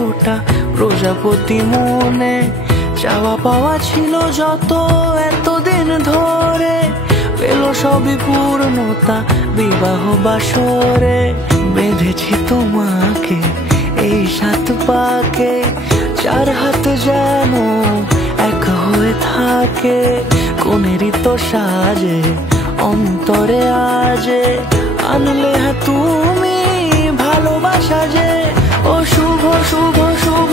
100টা প্রজাপতি মনে, চাওয়া পাওয়া ছিল যত এতদিন ধরে, পেল সবই পূর্ণতা বিবাহ বাসরে। বেঁধেছি তোমাকে এই 7 পাকে, 4 হাত যেন এক হয়ে থাকে। কোনেরই তো সাজে অন্তরে আজে, আনলে হ্যাঁ তুমি ভালোবাসা যে। ও শুভ শুভ শুভ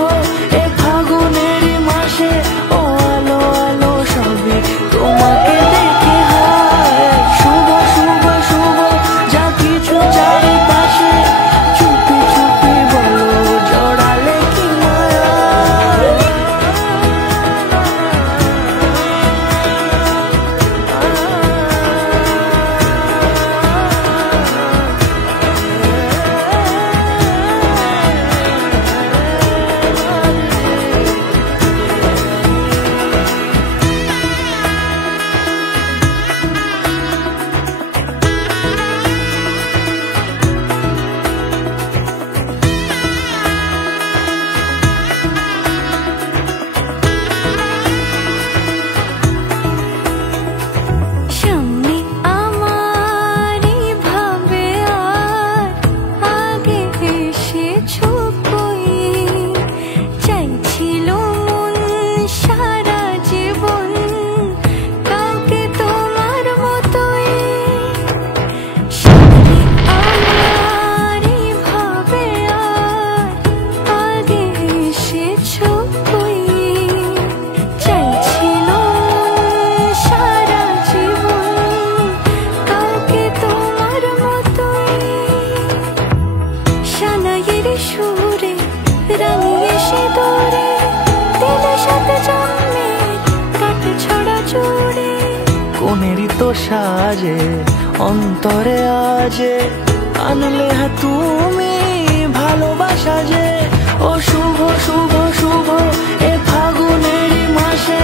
এ ফাগুনেরই মাসে, ও আলো আলো সবই তোমাকে দেখে হয়। শুভ শুভ শুভ যা কিছু চারিপাশে, চুপি চুপি বলো জড়ালে কি মায়া। কোনেরই তো সাজে অন্তরে আজে, আনলে হ্যাঁ তুমি ভালোবাসা যে। ও শুভ শুভ শুভ এ ফাগুনেরই মাসে,